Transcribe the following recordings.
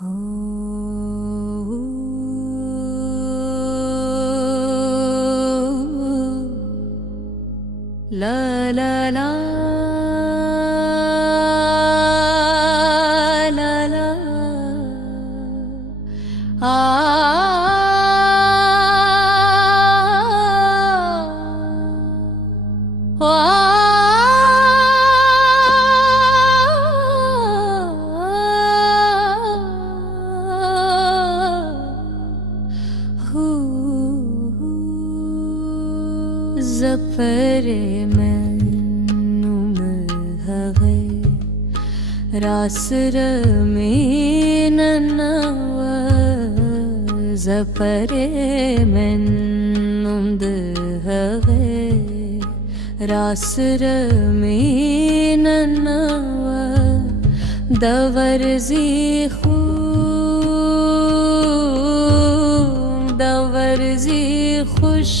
हो ला ला ला ला ला Zafere mennum hage rasra meenanawa Zafere mennum hage rasra meenanawa davarzi davarzi khush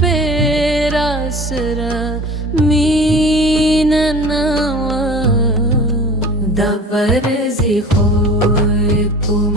पे रासरा मीननावा दबरजी खोय तुम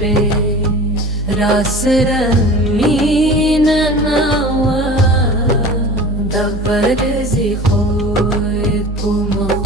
पे रासरा मीननावा दबरजी खोय तुम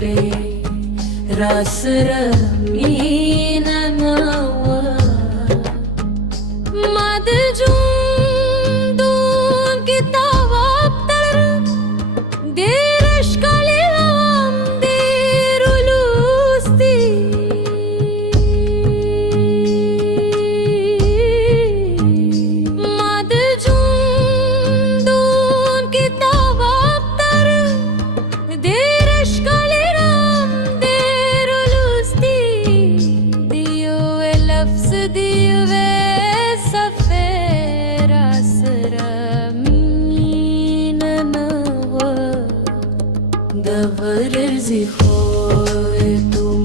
पे रासरा मीननावा दबरजी खोय तुम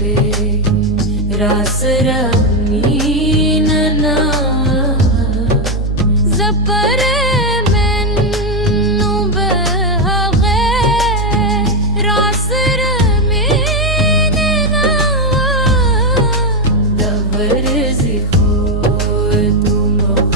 पे रासरा मीननावा ज़फ़रे मैन्नु बहगे रासरा मीननावा दबरजी खोय तुम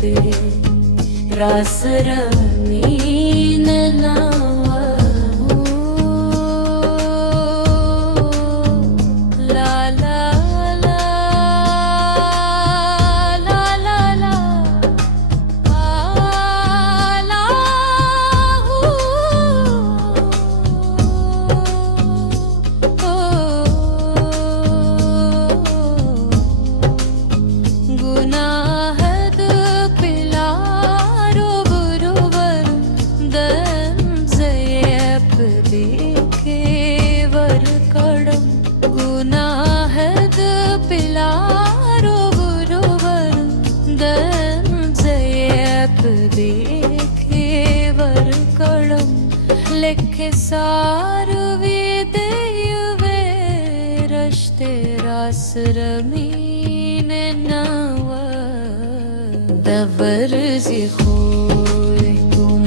पे रासरा लिखे सारवी देवे रश्ते रासर मीननावा दबरजी खोय तुम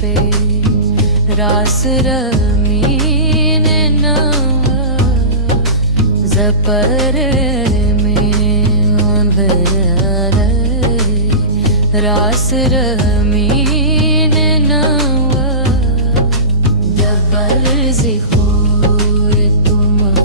पे रासर मीननावा ज़फ़रे में रासर मीननावा दबरजी खोय तुम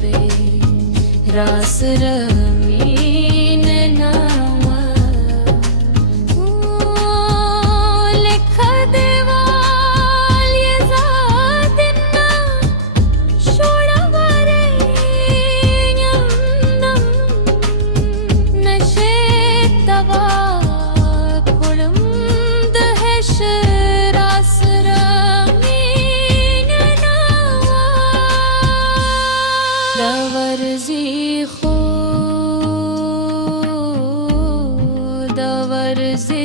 पे रासरा मीननावा लिखा देवाल ये ज़ातिना शोड़वारे यमनम नशे तवा दवरजी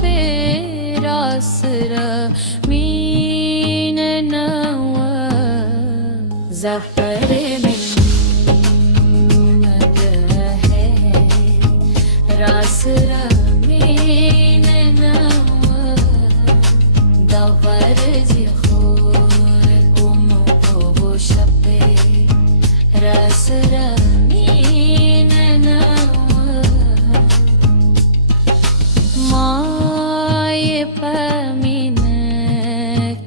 पे रासरा मीननावा ज़फ़रे में है रासरा मीननावा पमीन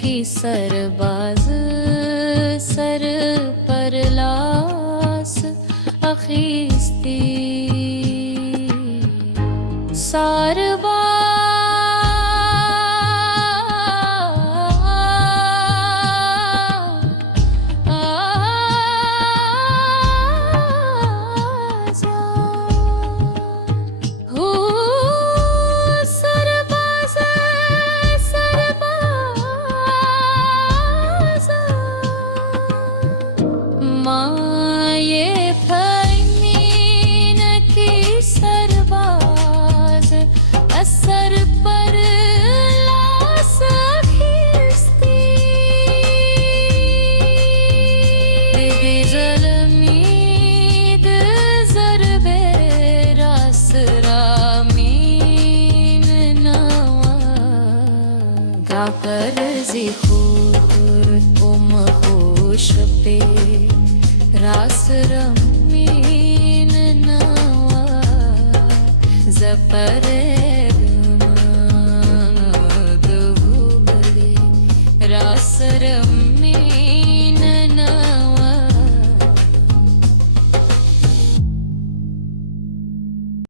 की सरबाज सर पर लास अखीस्ती सारबा असर पर लास खींचती जलमीद ज़रबे रासरा मीन नवा गाकर जी खूर खुश पे रासरा मीन नवा ज़पर